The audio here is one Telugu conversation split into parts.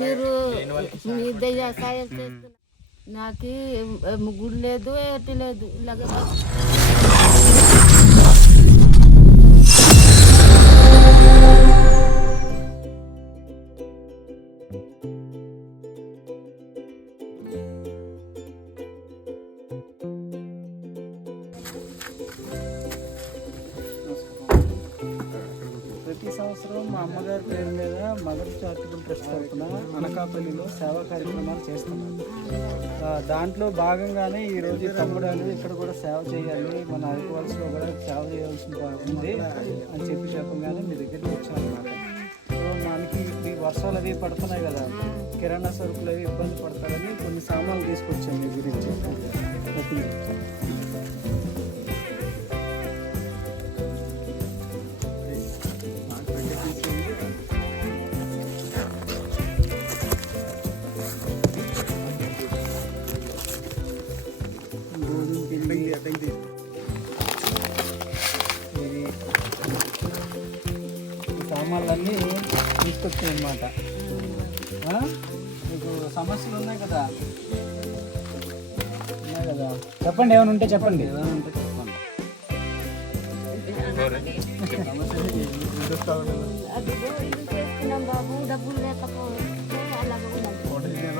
మీరు మీ దయ్యా సాయం చేస్తున్నారు. నాకు ముగ్గురు లేదు ఎటు లేదు ఇలాగ ప్రతి సంవత్సరం మా అమ్మగారి పేరు మీద మదర్ చారిటబుల్ ట్రస్ట్ తరఫున అనకాపల్లిలో సేవా కార్యక్రమాలు చేస్తున్నాం. దాంట్లో భాగంగానే ఈరోజు తమ్ముడాలు ఇక్కడ కూడా సేవ చేయాలి, మన అరకువలసలో కూడా సేవ చేయాల్సి ఉంది అని చెప్పగానే మీ దగ్గరికి వచ్చామన్నమాట. సో మనకి ఈ వర్షాలు అవి పడుతున్నాయి కదా, కిరాణా సరుకులు అవి ఇబ్బంది పడతారని కొన్ని సామాన్లు తీసుకొచ్చాం మీ గురించి. సామాన్లన్నీ తీసుకొచ్చాయి అన్నమాట. మీకు సమస్యలు ఉన్నాయి కదా, చెప్పండి. ఏమైనా ఉంటే చెప్పండి.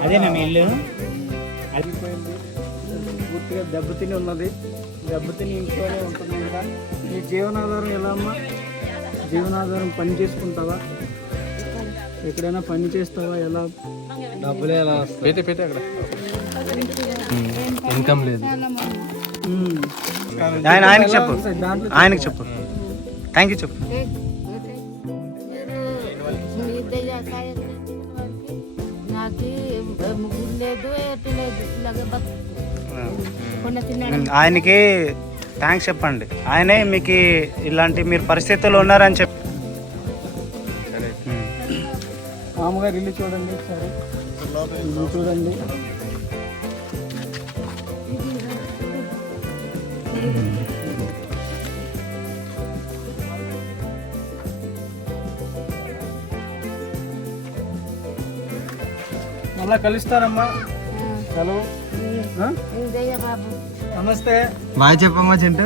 అదేనా మీ ఇల్లు? అదిపోయింది, పూర్తిగా దెబ్బతిని ఉన్నది. దెబ్బతిని ఇంట్లోనే ఉంటుంది కదా. నీ జీవనాధారం ఎలా అమ్మా? జీవనాధారం పని చేసుకుంటావా? ఎక్కడైనా పని చేస్తావా? ఎలా డబ్బులు ఎలా వస్తాయి? అక్కడ ఇన్కమ్ లేదు. ఆయనకి చెప్పు, ఆయనకి చెప్పు. థ్యాంక్ యూ చెప్పు. మీ దయ్యా సాయం చేస్తున్నారు. నాకు ముగ్గురు లేదు ఎటు లేదు ఇలాగ ఆయనకి థ్యాంక్స్ చెప్పండి. ఆయనే మీకు ఇలాంటి మీరు పరిస్థితుల్లో ఉన్నారని చెప్పి. మామగారు ఇల్లు చూడండి, సరే ఇల్లు చూడండి. మళ్ళా కలుస్తారమ్మా. సెలవు. బాబు నమస్తే. బాయ్ చెప్పమ్మా చింటూ.